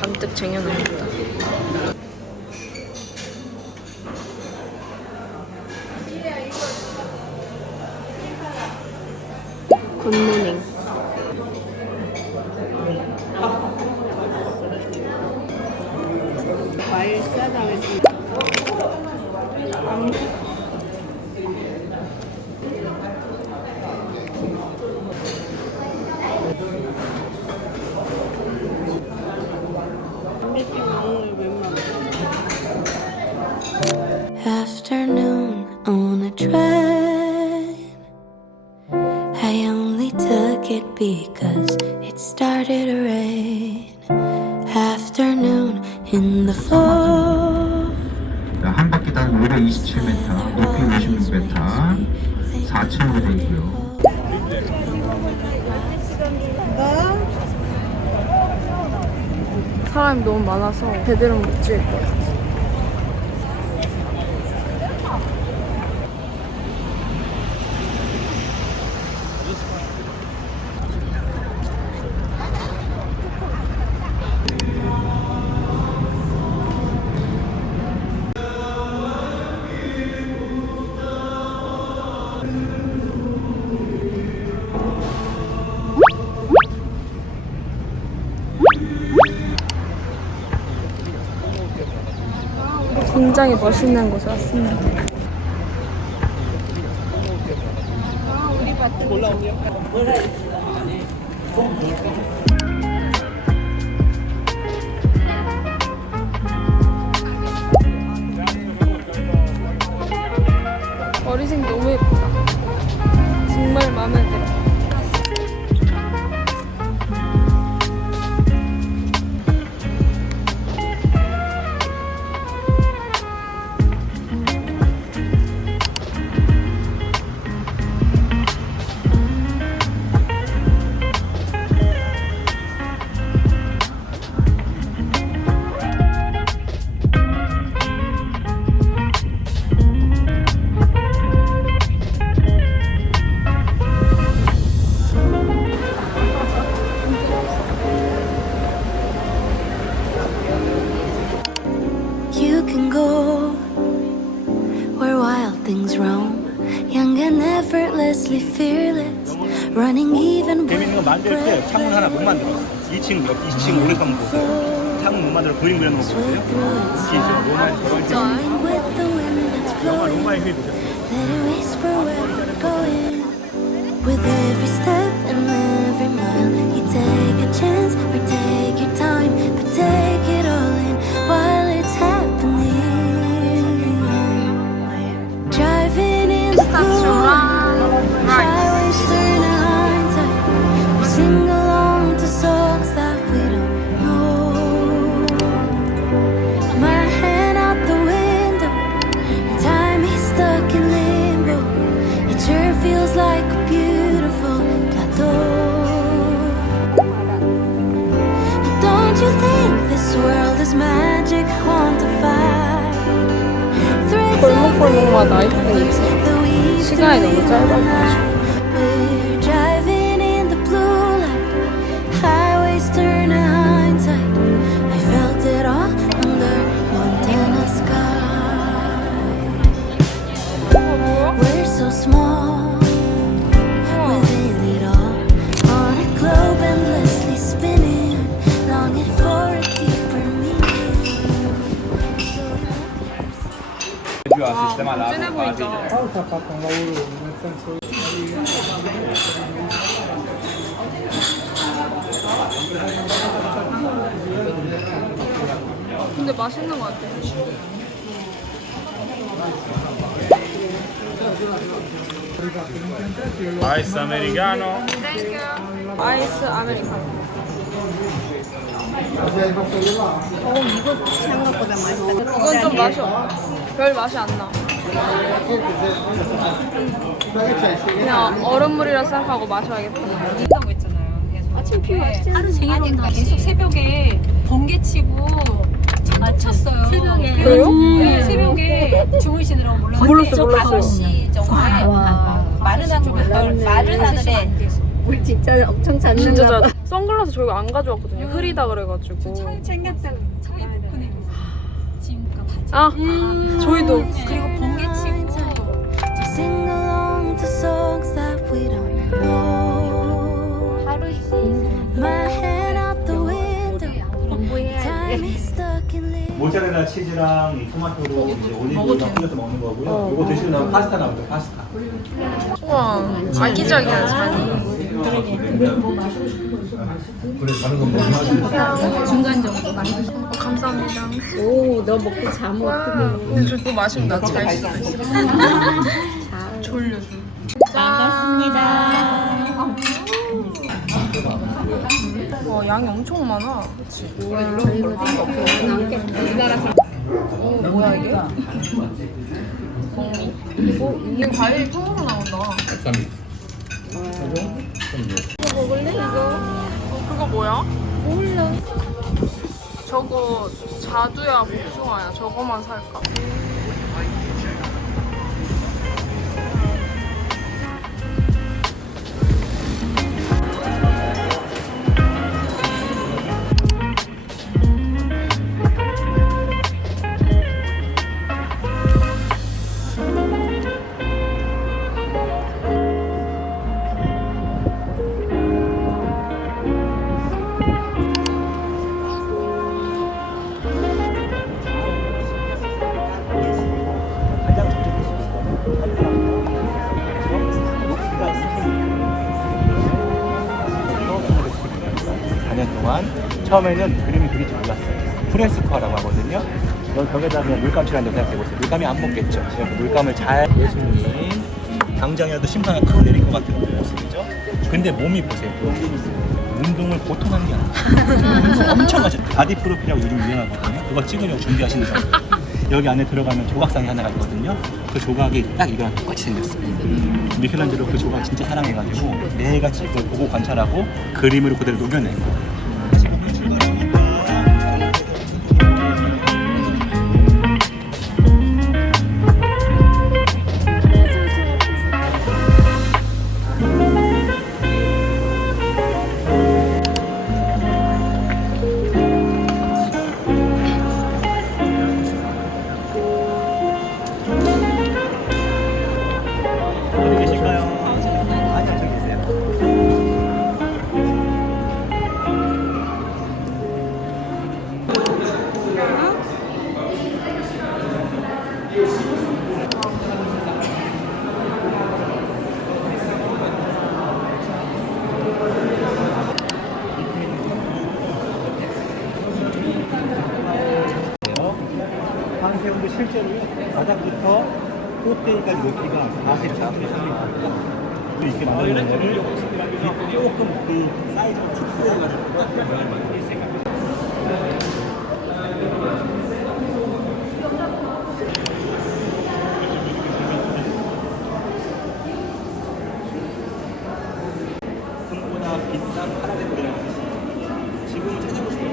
잔뜩 쟁여놓았다. 굿모닝. 과일 짜장을 Afternoon on a train. I only took it because it started to rain. Afternoon in the fall. 한 바퀴당 527m, 높이 56m, 4층으로 되어 있고요. 사람이 너무 많아서 제대로 못 찍을 것 같아. 굉장히 멋있는 곳에 왔습니다. 어리생 너무 예쁘다. 정말 마음에 들어. You can go where wild things roam, young and effortlessly fearless, running even 재밌는 거 만들 때 창문 하나 못 만들었어. 2층 옆 2층 오래 가면 보세요. 창문 못 만들어 그림 그리는 거 보세요. 이게 이제 로마의 저런 게 영화 로마의 휘 보세요. With every step and every mile, you take a chance or take your time, but take it all in while it's happening. We're driving in the blue, highways turn to hindsight. We sing along to songs that we don't know. My hand out the window, and time is stuck in limbo. It sure feels like a beautiful plateau. But don't you think this world is magic quantified? 골목골목마다 아이폰이 있어. 시간이 너무 짧아가지고. We're driving in the blue light. Highways turn to hindsight. I felt it all under Montana sky. We're so small within it all, on a globe endlessly spinning, longing for a deeper meaning. 진해 보인다. 근데 맛있는 것 같아. 아이스 아메리카노. 아이스 아메리카노. 이거 생각보다 맛있다. 이건 좀 맛이 없다. 별 맛이 안 나. 그냥 얼음물이라 생각하고 마셔야겠다. 있다고 했잖아요. 계속. 아침 피웠지. 하루 종일 온다. 계속 새벽에 번개치고 쳤어요. 새벽에. 그래요? 네, 새벽에 주무시느라고 몰랐는데 몰랐어요. 5시 정도에 마른 하늘에 우리 진짜 엄청 잤는가 봐. 선글라스 저희가 안 가져왔거든요. 흐리다 그래가지고. 챙겼다고. 차에 놓고 내렸어. 지금까 바지. 아, 저희도. 그리고 번개치고. To sing along to songs that we don't know. My head out the window. Time is stuck in limbo. 모짜렐라 치즈랑 이 토마토로 이제 올리브유랑 뿌려서 먹는 거고요. 이거 드시고 나면 파스타 나오죠, 파스타. 우와, 아기자기한 잔이. 중간 정도. 감사합니다. 오, 너 먹고 잠 어떻게? 근데 저 그거 마시면 나 잘 수도 있어. 졸려. 반갑습니다. 와, 양이 엄청 많아. 그치? 우리나라 뭐야 이게? kok미? 이게 과일 통으로 나온다. 이거 먹을래 이거? 그거 뭐야? 몰라. 저거 자두야 복숭아야. 저거만 살까? 처음에는 그림이 그리지 몰랐어요. 프레스코아라고 하거든요. 여기 벽에다 그냥 물감 칠한다고 생각해보세요. 물감이 안 먹겠죠. 그래서 물감을 잘 예수님 당장이라도 심판을 크게 내릴 것 같은 모습이죠. 근데 몸이 보세요. 운동을 보통 하는 게 아니에요. 엄청 하죠. 바디 프로필이라고 요즘 유행하거든요. 그거 찍으려고 준비하시는 거예요. 여기 안에 들어가면 조각상이 하나가 있거든요. 그 조각이 딱 이거랑 똑같이 생겼어요. 미켈란젤로 그 조각 진짜 사랑해가지고 매일같이 그걸 보고 관찰하고 그림으로 그대로 녹여낸 거예요. 어디 계실까요? 아니요, 저기 계세요. 황새우도 실제로요, 바닥부터 꼭대기까지 높이가 44m입니다. 이렇게 만드는 거를 조금 그 사이즈가 축소해가지고 돈보다 비싼 파란색 고래라는 뜻이 지금은 찾아보시면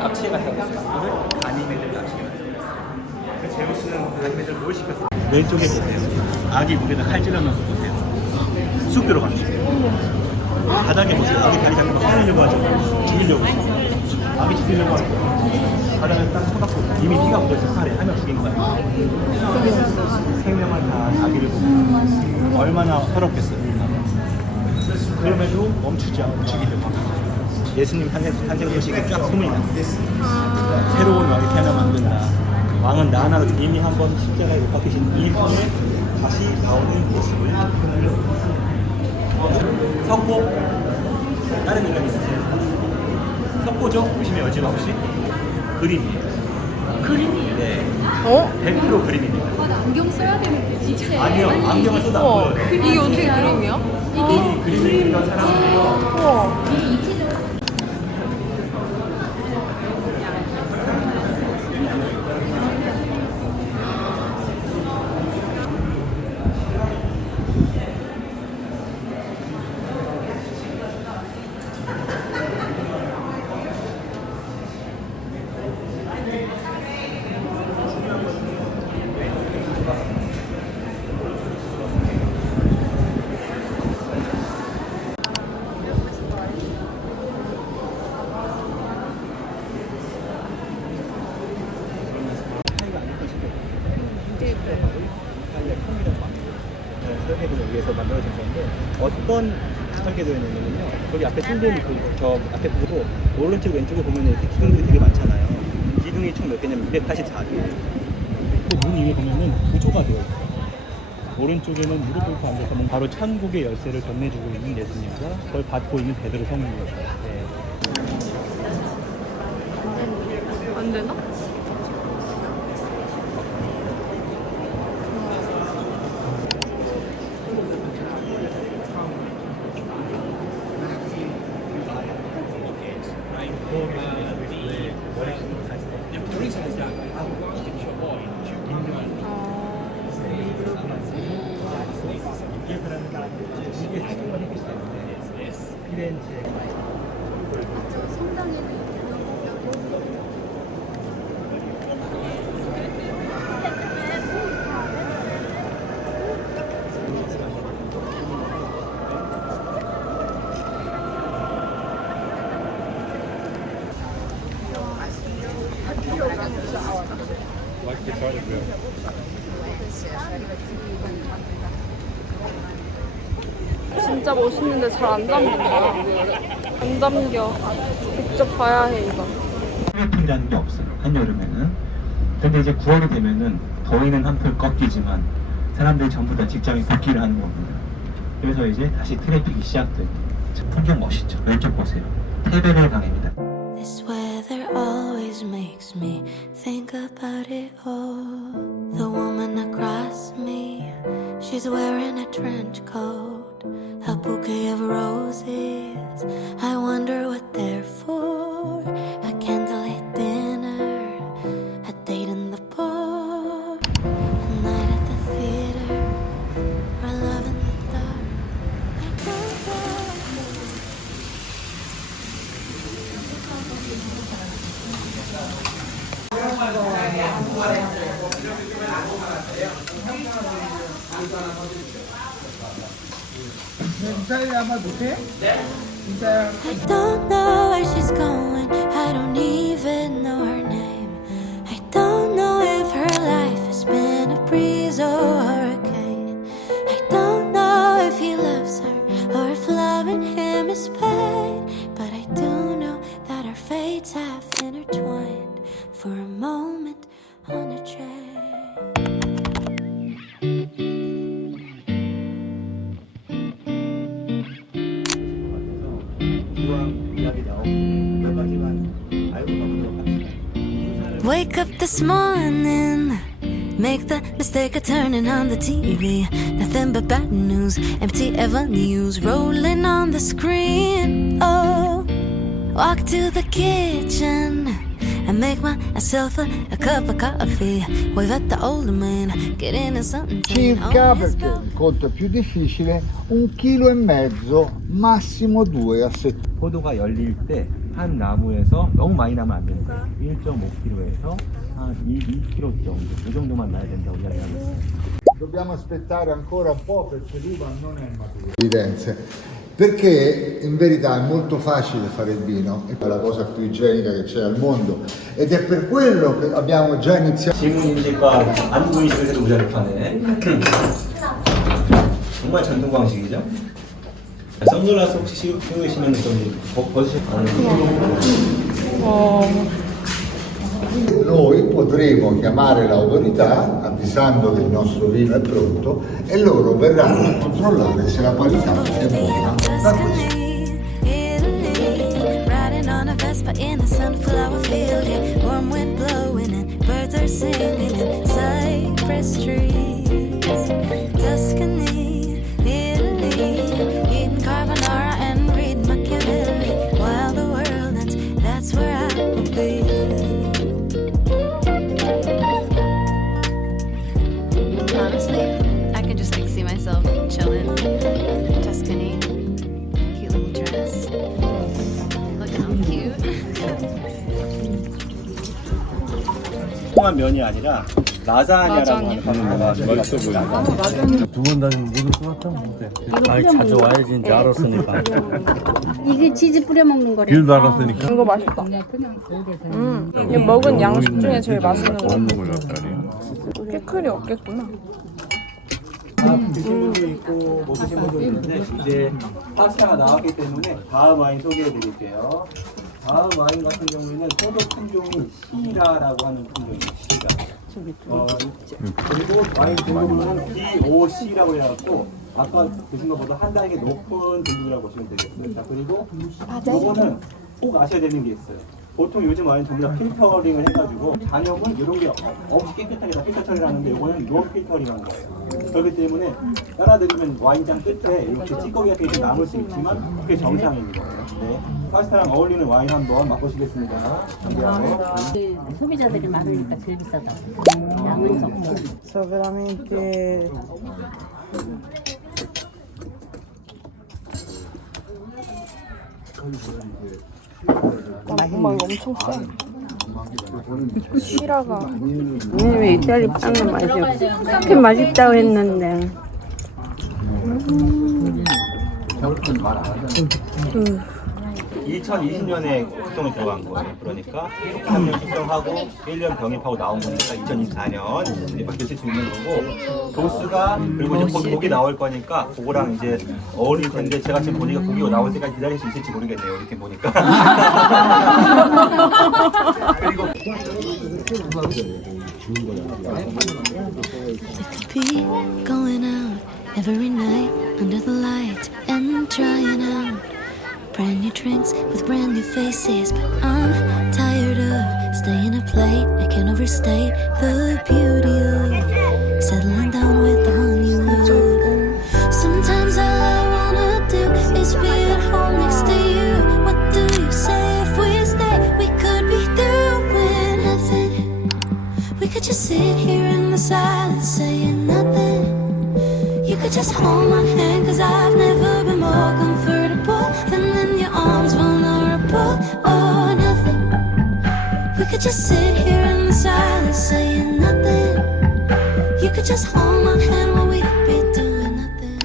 납치가 되었어요. 이거를 가니메델 납치가 그 제우스는 가니메델 뭘 시켰어요? 왼쪽에 보세요. 아기 목에다 칼 찔러넣어서 보세요. 쑥 들어가는 거예요. 바닥에 보세요. 아기 다리 잡는 거 살리려고 하죠. 죽이려고 하죠. 아기 죽이려고 하죠. 바닥에 딱 쳐갖고 이미 피가 묻어있어. 칼에 하면 죽인 거예요. 생명을 다 아기를 보고 얼마나 서럽겠어요. 그럼에도 멈추지 않고 죽이려고 합니다. 예수님 탄생 소식이 쫙 소문이 났어요. 새로운 왕이 태어나 만든다. 왕은 나 하나로 이미 한번 십자가에 못 박히신 이후에 다시 나오는 모습을 석고 다른 의견 있으세요? 석고죠? 의심의 여지가 없이 그림이에요. 그림이에요. 네, 어? 100% 그림입니다. 아, 나 안경 써야 되는데 진짜. 아니요, 안경을 써도 안 우와, 보여요. 이게 어떻게 그림이야? 이 그림을 그리던 사람들이요. 우와. 위해서 만들어진 건데 어떤 설계도였냐면요. 저기 앞에 뚫린 저 앞에 보고 오른쪽 왼쪽에 보면 이렇게 기둥들이 되게 많잖아요. 기둥이 총 몇 개냐면 284개. 그 문 위에 보면은 구조가 되어 있어요. 오른쪽에는 무릎 꿇고 앉아서 바로 천국의 열쇠를 건네주고 있는 예수님과 그걸 받고 있는 베드로 성령이었어요. 네. 안 되나? 진짜 멋있는데 잘 안 담긴다. 안 담겨. 직접 봐야 해 이거. 트래핑이라는 게 없어요. 한여름에는. 근데 이제 9월이 되면은 더위는 한풀 꺾이지만 사람들이 전부 다 직장에 복귀를 하는 겁니다. 그래서 이제 다시 트래픽이 시작돼요. 풍경 멋있죠? 왼쪽 보세요. 테베레 강입니다. This weather always makes me think about it all. The woman across me, she's wearing a trench coat, a bouquet of roses. I wonder what they're for. A candlelit dinner, a date in the bar, a night at the theater, or love in the dark. I don't know. I don't know where she's going. I don't even know her name. I don't know if her life has been a breeze or a hurricane. I don't know if he loves her or if loving him is pain. But I do know that our fates have intertwined for a moment on a train. Wake up this morning, make the mistake of turning on the TV. Nothing but bad news, empty avenues rolling on the screen. Oh, walk to the kitchen and make myself a cup of coffee. Wave at the older man, get into something. Circa, perché il conto è più difficile, 1,5 kg, massimo 2 a settimana. 포도가 열릴 때 한 나무에서 너무 많이 나면 안 됩니다. 1.5kg에서 한 2kg 정도, 이 정도만 나야 된다고 이야기하고 있습니다. Dobbiamo aspettare ancora un po' perché l'uva non è matura. Evidenze. Perché in verità è molto facile fare il vino, è la cosa più igienica che c'è al mondo ed è per quello che abbiamo già iniziato. 질문인식과 안구인식을 무자력하네. 정말 전통 방식이죠. 선글라스 혹시 쓰고 계시면 좀 벗으실 Noi potremo chiamare l'autorità avvisando che il nostro vino è pronto e loro verranno a controllare se la qualità è buona da questo. Riding on a Vespa in a sunflower field, yeah. Warm wind blowing and birds are singing in cypress trees. Tuscany, Italy, eating carbonara and read Machiavelli. While the world ends, that's where I will be. Honestly, I can just see myself chilling, Tuscany, cute little dress. Look how cute. 통한 면이 아니라 라자냐라고 하는 방법가 맛있어 보여. 두 번 다니면 묻을 것 같아. 아니 자주 와야지 이제 알았으니까. 이게 치즈 뿌려 먹는 거래. 길도 알았으니까. 이거 맛있다. 이게 먹은 양식 중에 제일 맛있는 거. 못 먹을 역할이. 깨클이 없겠구나. 드신 분도 있고 못 드신 분도 있는데 이제 파스타가 나왔기 때문에 다음 와인 소개해드릴게요. 다음 와인 같은 경우에는 포도 품종이 시라라고 하는 품종입니다. 시라. 그리고 와인 등급은 DOC라고 해갖고 아까 드신 것보다 한 단계 높은 등급이라고 보시면 되겠어요. 자, 그리고 이거는 꼭 아셔야 되는 게 있어요. 보통 요즘 와인 전부 다 필터링을 해가지고 잔욕은 이런 게 없이 깨끗하게 다 필터 처리를 하는데 이거는 노 필터링한 거예요. 그렇기 때문에 따라드리면 와인잔 끝에 이렇게 찌꺼기 같은 게 좀 남을 수 있지만 그게 정상입니다. 네, 파스타랑 어울리는 와인 한번 맛보시겠습니다. 준비하고. 소비자들이 많으니까 제일 비싸다. 양은 적고. So veramente 음악 이거 엄청 세. 시라가 왜 이탈리 빵은 맛이 없어? 그렇게 맛있다고 했는데. 2020년에 숙성이 들어간 거예요. 그러니까 3년 숙성하고 1년 병입하고 나온 거니까 2024년 이제 막 드실 수 있는 거고 도수가 그리고 이제 곧 고기 나올 거니까 그거랑 이제 어울릴 텐데 제가 지금 보니까 고기가 나올 때까지 기다릴 수 있을지 모르겠네요. 이렇게 보니까. 그리고 be going out every night under the lights and trying out brand new drinks with brand new faces. But I'm tired of staying up late. I can't overstate the beauty of settling down with the one you love. Sometimes all I wanna do is be at home next to you. What do you say if we stay? We could be doing nothing. We could just sit here in the silence saying nothing. You could just hold my hand, cause I've never been more comfortable than in your arms, vulnerable or nothing. We could just sit here in the silence saying nothing. You could just hold my hand while we'd be doing nothing.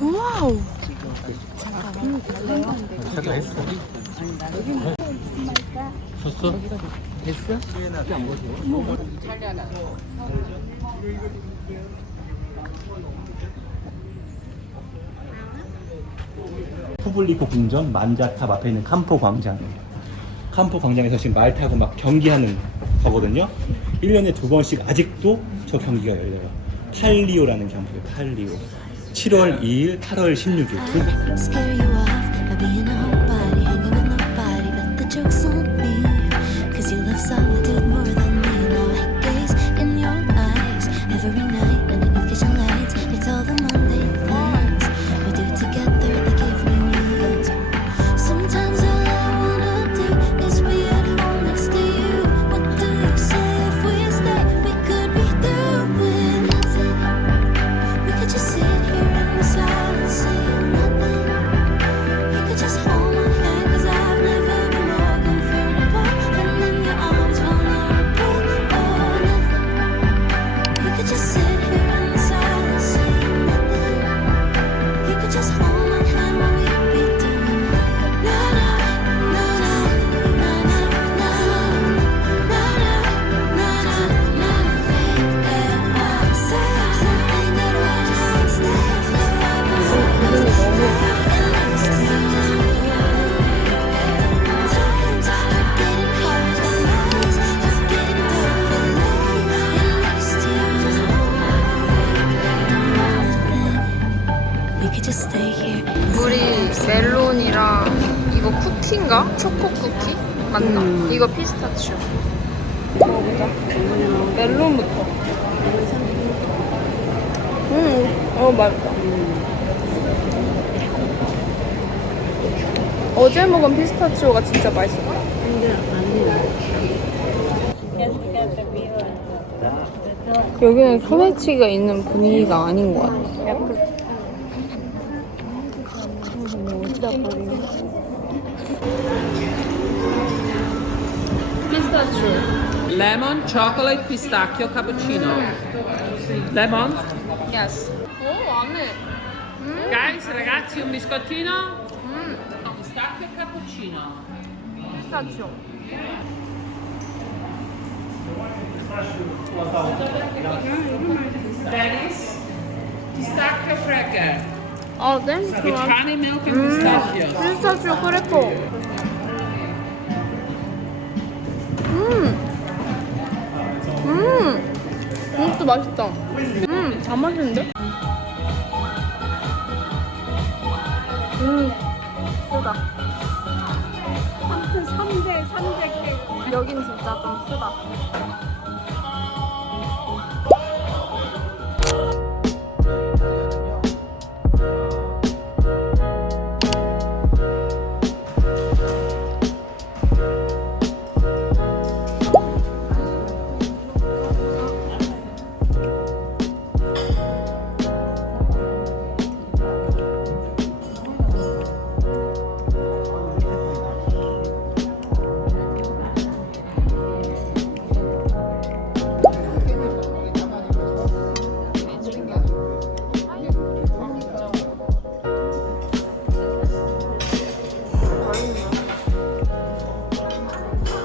와우. 섰어? 푸블리코 궁전 만자탑 앞에 있는 캄포 광장이에요. 캄포 광장에서 지금 말 타고 막 경기하는 거거든요. 1년에 2번씩 아직도 저 경기가 열려요. 팔리오라는 경기예요. 팔리오. 7월 2일, 8월 16일. Scare you off by being a homebody, hanging with nobody, but the joke's on me. Cause you love solitude more than me. Now I gaze in your eyes every night underneath kitchen lights. It's all the mundane things we do together that give me reason. Sometimes all I wanna do is be at home next to you. What do you say if we stay? We could be doing nothing. We could just sit here in the silence saying nothing. You could just hold my hand, cause I've never been more comfortable than in your arms, vulnerable or nothing. We could just sit here in the silence saying nothing. You could just hold my hand while we'd be doing nothing. Na na na na na na na na na na na. Say something that was stays 우리 멜론이랑 이거 쿠키인가? 초코 쿠키? 맞나? 이거 피스타치오. 먹어보자. 멜론부터. 맛있다. 어제 먹은 피스타치오가 진짜 맛있었다. 여기는 소매치기가 있는 분위기가 아닌 것 같아. 피스타치오. Lemon, chocolate, pistacchio, cappuccino. Lemon? Yes. 오, 안에. Guys, ragazzi, un biscottino? Pistacchio e cappuccino. 피스타치오. Dennis, pistacchio cracker. 아, 네? With 좋아. honey milk and pistachios. 피스타치오 크래커. 이것도 맛있다. 다 맛있는데? 쓰다. 아무튼 3대 여긴 진짜 좀 쓰다.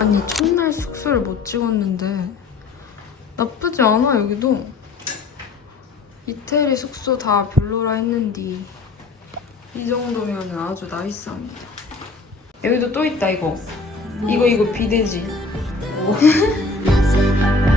아니 첫날 숙소를 못 찍었는데 나쁘지 않아. 여기도 이태리 숙소 다 별로라 했는데 이 정도면 아주 나이스합니다. 여기도 또 있다. 이거 비데지. Nothing